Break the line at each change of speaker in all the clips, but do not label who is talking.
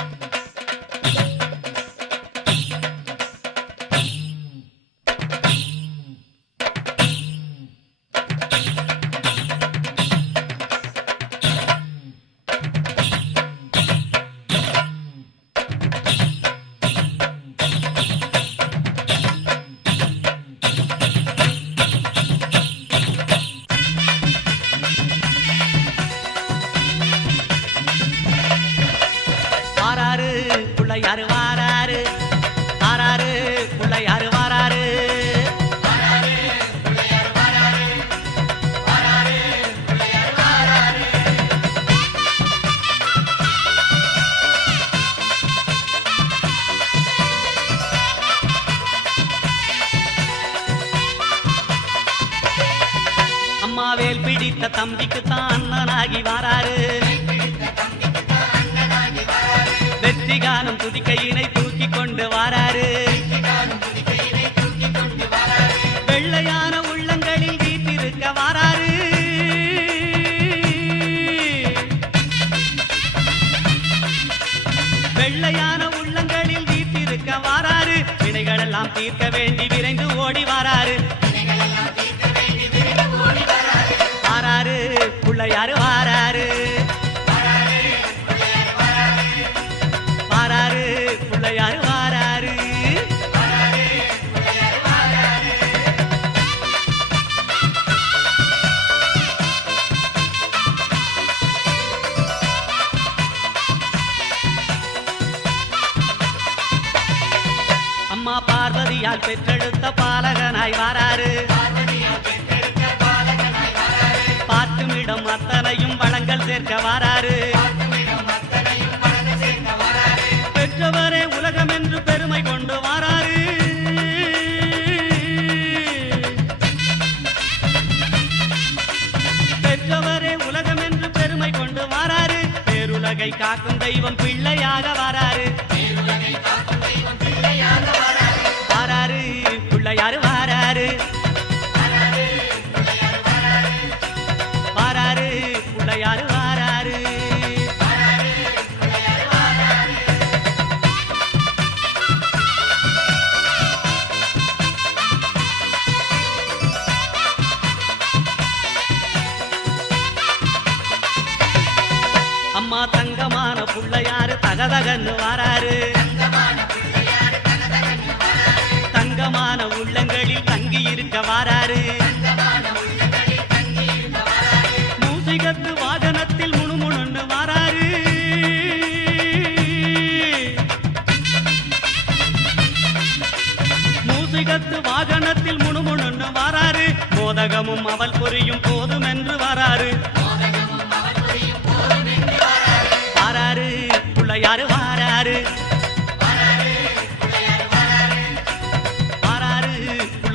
thank you தம்பிக்கு தான் பேருலகை காக்கும் தெய்வம் பிள்ளையாக வராரு. தங்கமான உள்ளங்களில் தங்கி இருக்க வாராரு. மூசிகத்து வாகனத்தில் முணுமுணுன்னு வாராரு. மூசிகத்து வாகனத்தில் முணுமுணுன்னு வாராரு. மோதகமும் அவள் புரியும் போதும் என்று வாராரு.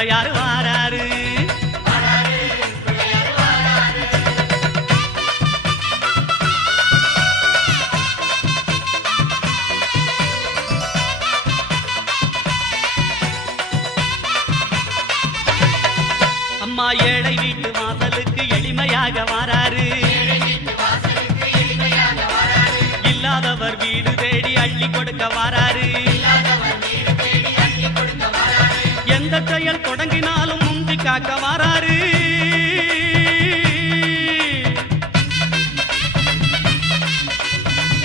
பிள்ளையாரு வாராரு. அம்மா ஏழை வீட்டு வாசலுக்கு எளிமையாக வாராரு. இல்லாதவர் வீடு தேடி அள்ளி கொடுக்க வாராரு. எந்த செயல் தொடங்கினாலும் முந்தி காக்க வாராரு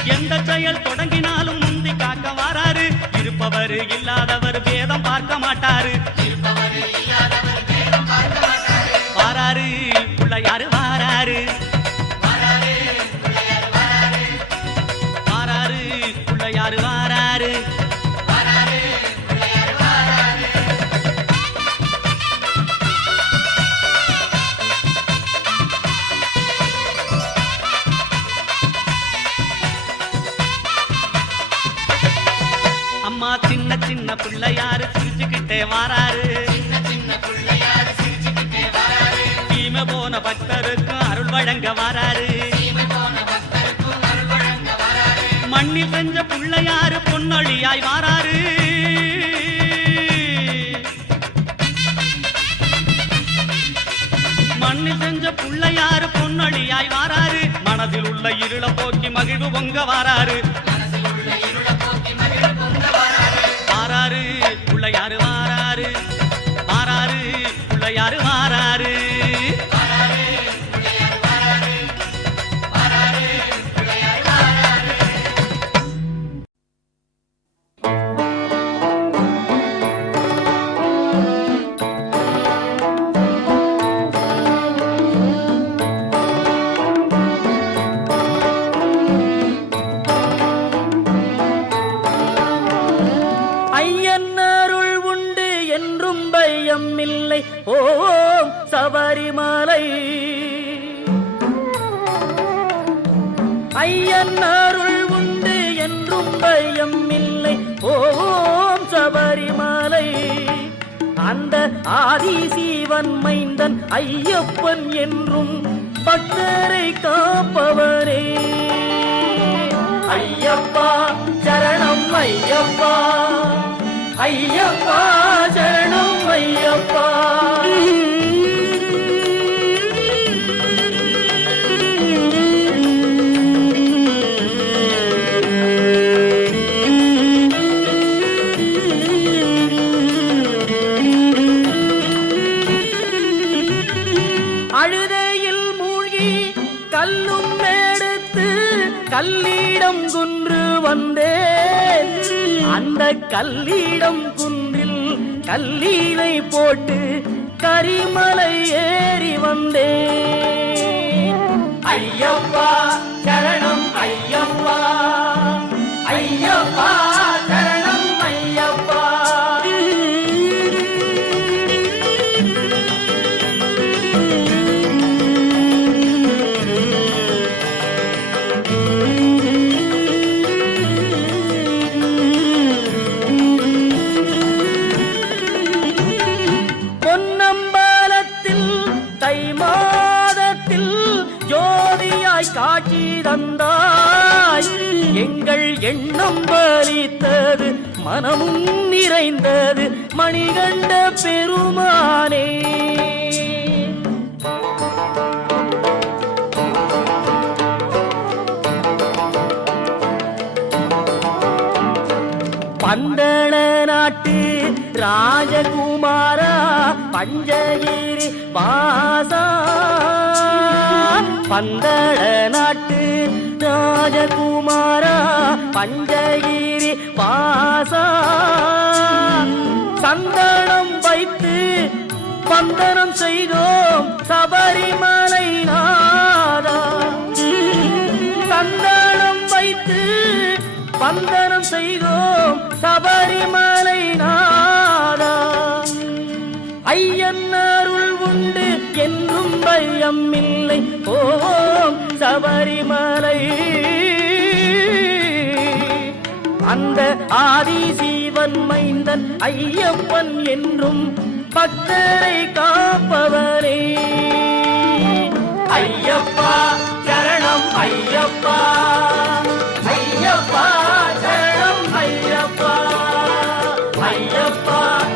எந்த செயல் தொடங்கினாலும் சிரிச்சுக்கிட்டே வாராரு. தீமை போன பக்தருக்கும் அருள் வழங்க வாராரு. மண்ணில் செஞ்ச பிள்ளையாரு பொன்னொழியாய் வாராரு. மண்ணில் செஞ்ச பிள்ளையாரு பொன்னொழியாய் வாராரு. மனதில் உள்ள இருள போக்கி மகிழ்வு பொங்க வாராரு.
பயம் இல்லை. ஓம் சபரிமலை. அந்த ஆதிசீவன் மைந்தன் ஐயப்பன் என்றும் பக்தரை காப்பவரே ஐயப்பா சரணம் ஐயப்பா. ஐயப்பா சரணம் ஐயப்பா. கல்லிடம் குன்று வந்தேன் அந்த கல்லிடம் குன்றில் கல்லீனை போட்டு கரிமலை ஏறி வந்தேன் ஐயப்பா சரணம் ஐயப்பா. ஐயப்பா. தந்தாய் எங்கள் எண்ணம் பலித்தது மனமும் நிறைந்தது மணிகண்ட பெருமானே. பந்தன நாட்டு ராஜகுமாரா பஞ்சகிரி வாசா. பந்தள நாட்டு ராஜகுமாரா பஞ்சகிரி வாசா சந்தனம் வைத்து வந்தனம் செய்தோம் சபரிமலை நாதா. சந்தனம் வைத்து வந்தனம் செய்தோம் சபரிமலை நாதா. ஐயன் அருள் உண்டு என்றும் பயம் இல்லை. ஓ சபரிமலை. அந்த ஆதி சீவன் மைந்தன் ஐயப்பன் என்றும் பக்தரை காப்பவரே. ஐயப்பா சரணம் ஐயப்பா. ஐயப்பா சரணம் ஐயப்பா. ஐயப்பா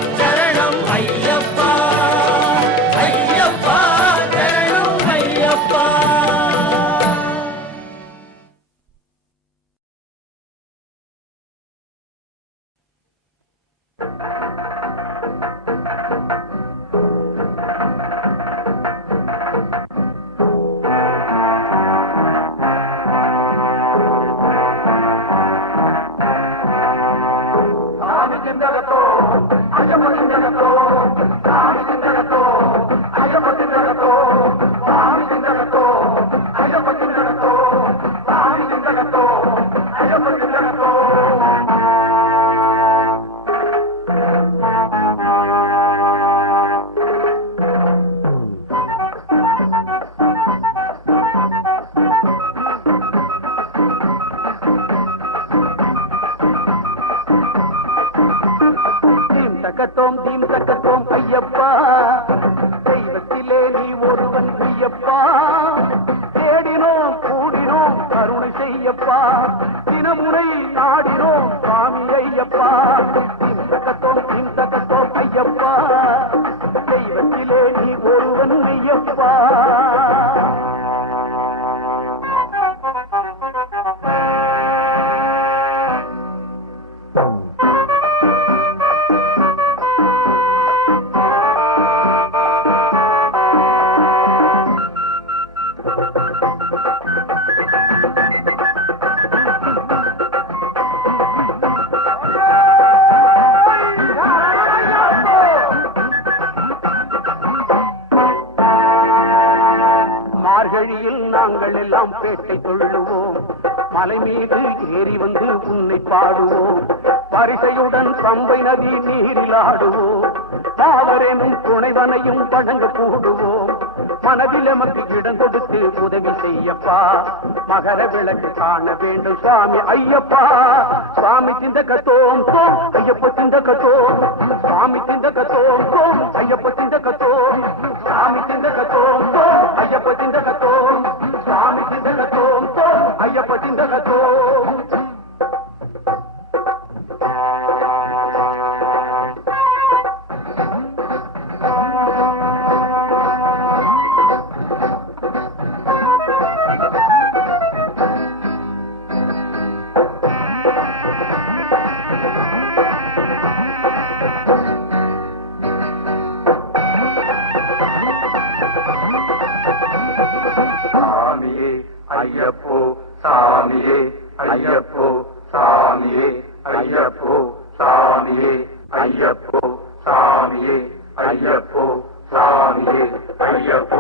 எல்லாம் பேட்டை சொல்லுவோம். மலை மீது ஏறி வந்து உன்னை பாடுவோம். பரிசையுடன் பம்பை நதி நீரில் ஆடுவோம். பாவரேனும் துணைவனையும் வழங்க கூடுவோம். மனதில் எமக்கு இடம் கொடுத்து உதவி செய்யப்பா. மகர விளக்கு காண வேண்டும் சுவாமி ஐயப்பா. சுவாமி திந்த கத்தோம் தோம் ஐயப்ப திந்த கத்தோம் சுவாமி திந்த கத்தோம் தோம் ஐயப்ப ஐயப்ப ஐயப்போ
சாமியே ஐயப்போ.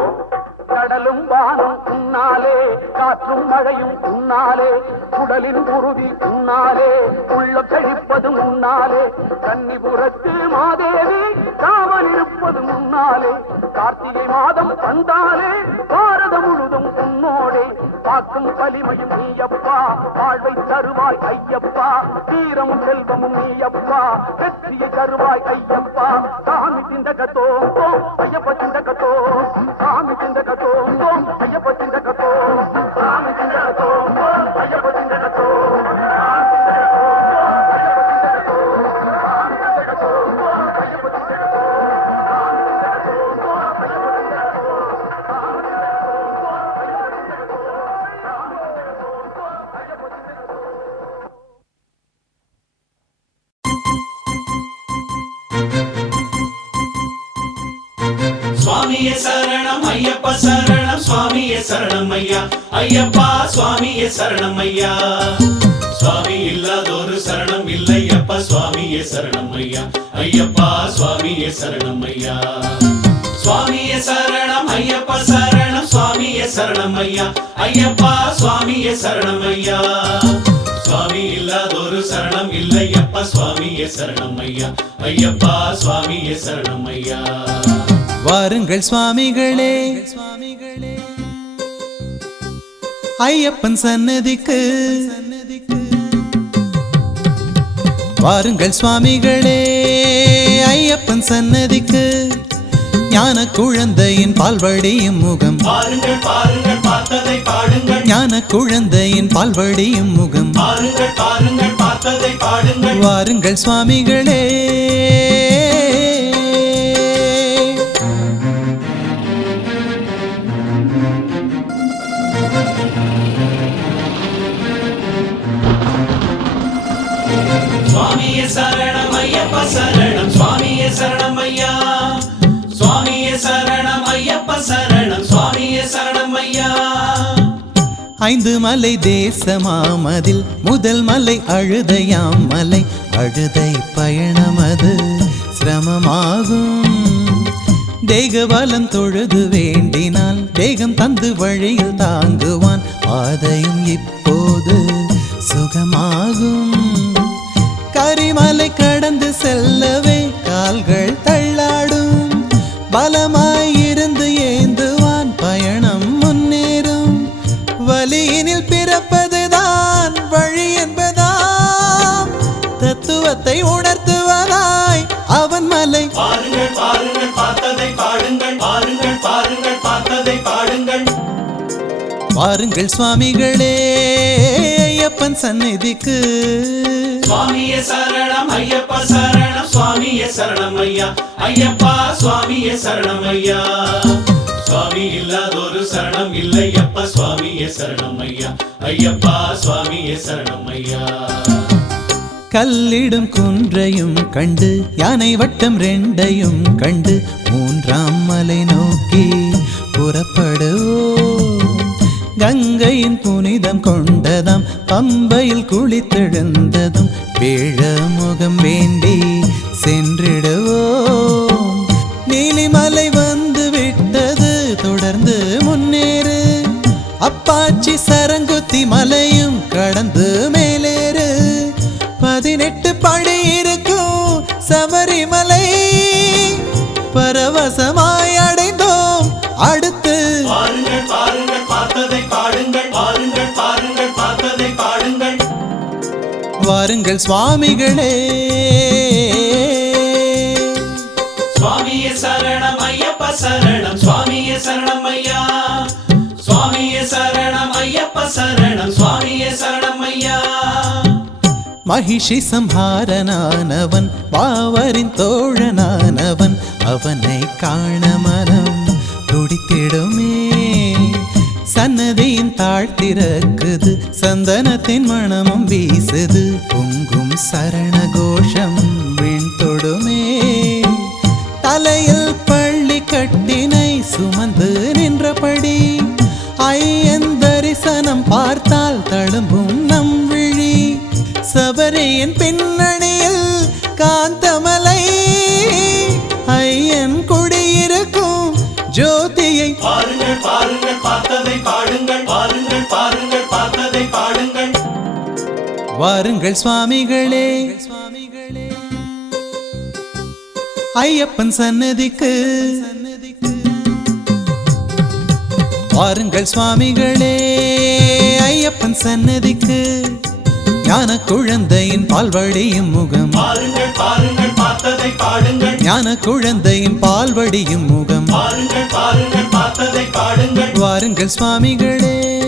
கடலும் வானும் உன்னாலே காற்றும் மழையும் உன்னாலே குடலின் உறுதி உன்னாலே உள்ள கழிப்பதும் உன்னாலே கன்னிபுரத்து மாதேவி நான் இருப்பது முன்னாலே. கார்த்திகை மாதம் வந்தாலே பாரதம் முழுதும் உன்னோடே. பார்க்கும் வலிமையும் நீயப்பா வாழ்வை தருவாய் ஐயப்பா. தீரமும் செல்வமும் நீயப்பா வெற்றியை தருவாய் ஐயப்பா. சாமி சிந்தகத்தோம் தோம் ஐயப்ப சிந்தகத்தோம். சாமி சிந்தகத்தோம் தோம் ஐயப்ப சிந்தகத்தோம். சாமி சிந்தகத்தோம். ஐயப்பா
சுவாமியே சரணம் ஐயா. சுவாமி இல்லாதோரு சரணம் இல்லை அப்பா சுவாமியே சரணம் ஐயா. ஐயப்பா சுவாமியே சரணம் ஐயா. சுவாமியே சரணம் ஐயப்பா சரணம் சுவாமியே சரணம் ஐயா. ஐயப்பா சுவாமியே சரணம் ஐயா. சுவாமி இல்லாதோரு சரணம் இல்லை அப்பா சுவாமியே சரணம் ஐயா. ஐயப்பா சுவாமியே சரணம் ஐயா.
வாருங்கள் சுவாமிகளே. ஐயப்பன் சன்னதிக்கு வாருங்கள் சுவாமிகளே ஐயப்பன் சன்னதிக்கு ஞான குழந்தையின் பால்வடியும் முகம். ஞான குழந்தையின் பால்வடியும் முகம். வாருங்கள் சுவாமிகளே
சரணம் ஐயப்ப சரணம். சுவாமியே சரணம் ஐயா சுவாமியே சரணம் ஐயப்ப சரணம். சுவாமியே சரணம் ஐயா
ஐந்து மலை தேசமாமதில் முதல் மலை அழுதையாம் மலை. அழுதை பயணமது சிரமமாகும். தேகபலம் தொழுது வேண்டினால் தேகம் தந்து வழியில் தாங்குவான். பாதையும் இப்போது சுகமாகும். கரிமலை கடந்து செல்லவே கால்கள் தள்ளாடும். பலமாயிருந்து ஏந்துவான் பயணம் முன்னேறும். வலியினில் பிறப்பதுதான் வழி என்பதாம். தத்துவத்தை உணர்த்துவதாய் அவன் மலை.
பாருங்கள் பாருங்கள் பார்த்ததை பாடுங்கள் பாருங்கள் பாருங்கள் பார்த்ததை பாடுங்கள்.
வாருங்கள் சுவாமிகளே. ஐயப்பன் சந்நிதிக்கு.
சுவாமியே சரணம் ஐயப்ப சரணம் சுவாமியே சரணம் ஐயா. ஐயப்பா சுவாமியே சரணம் ஐயா. சுவாமி இல்லாதொரு சரணம் இல்லையப்பா சுவாமியே சரணம் ஐயா. ஐயப்பா சுவாமியே சரணம் ஐயா.
கல்லிடும் குன்றையும் கண்டு யானை வட்டம் ரெண்டையும் கண்டு மூன்றாம் மலை நோக்கி புறப்படுவோம். கங்கையின் புனிதம் கொண்டதாம் பம்பையில் குளித்தெழுந்ததும் வேழ முகம் வேண்டி சென்றிடுவோம். நீலிமலை வந்து விட்டது தொடர்ந்து முன்னேறு. அப்பாச்சி சரங்குத்தி
மலை
வாருங்கள் சுவாமிகளே.
சுவாமியே சரணம் ஐயப்ப சரணம் சுவாமியே சரணம் ஐயா. சுவாமியே சரணம் ஐயப்ப சரணம் சுவாமியே சரணம் ஐயா.
மகிஷி சம்ஹாரனானவன் பாவரின் தோழனானவன் அவனை காண மனம் துடித்திடுமே. சன்னதியின் தாழ்த்திறக்குது சந்தனத்தின் மணமும் வீசுது.
ശരണഘോഷം.
வாருங்கள் சுவாமிகளே. ஐயப்பன் சன்னதிக்கு வாருங்கள் சுவாமிகளே ஐயப்பன் சன்னதிக்கு ஞான குழந்தையின் பால்வடியும் முகம். ஞான குழந்தையின் பால்வடியும் முகம். வாருங்கள் சுவாமிகளே.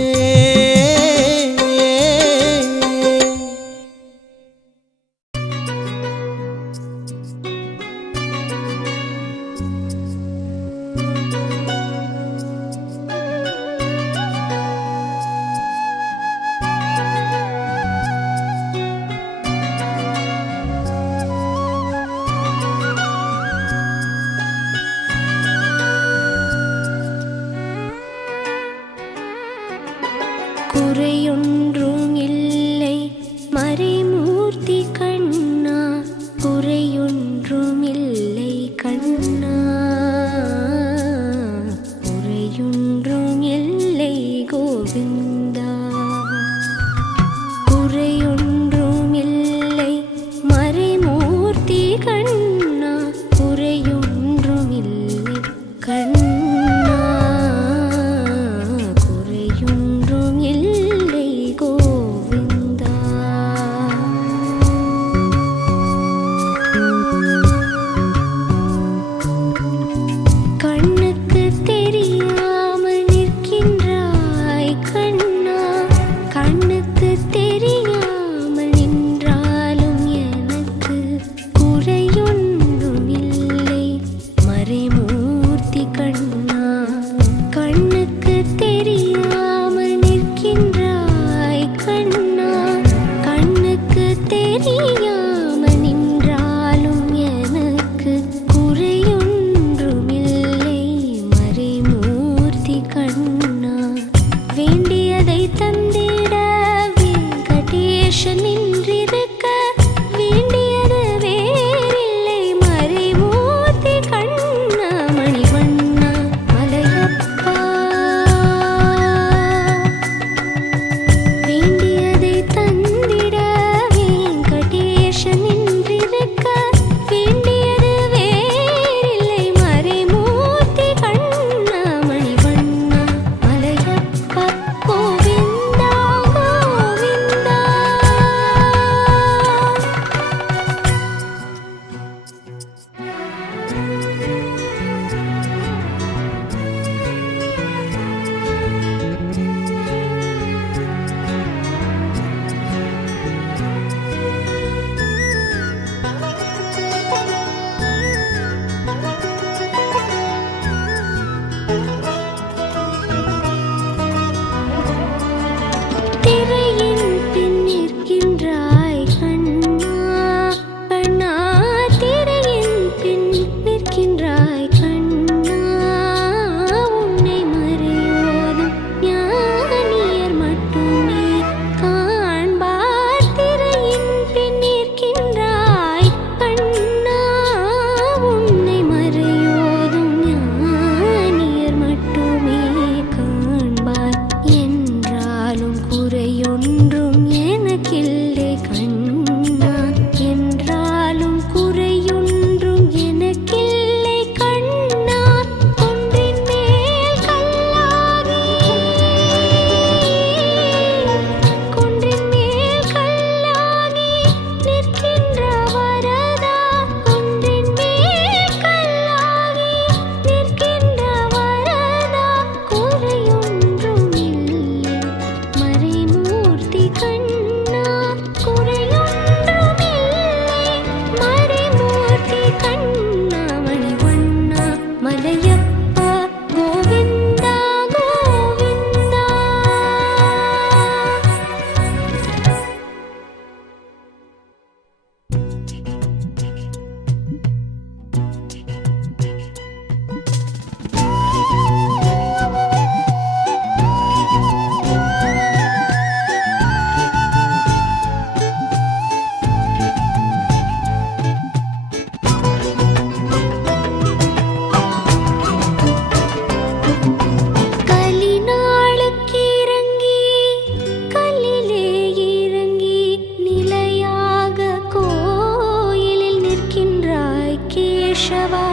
शा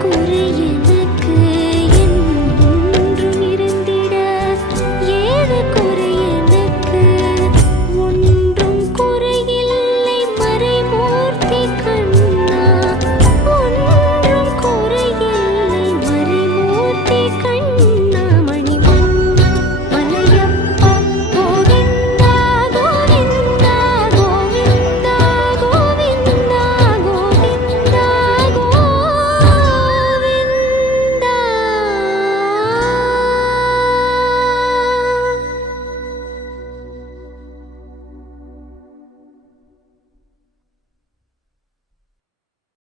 куры.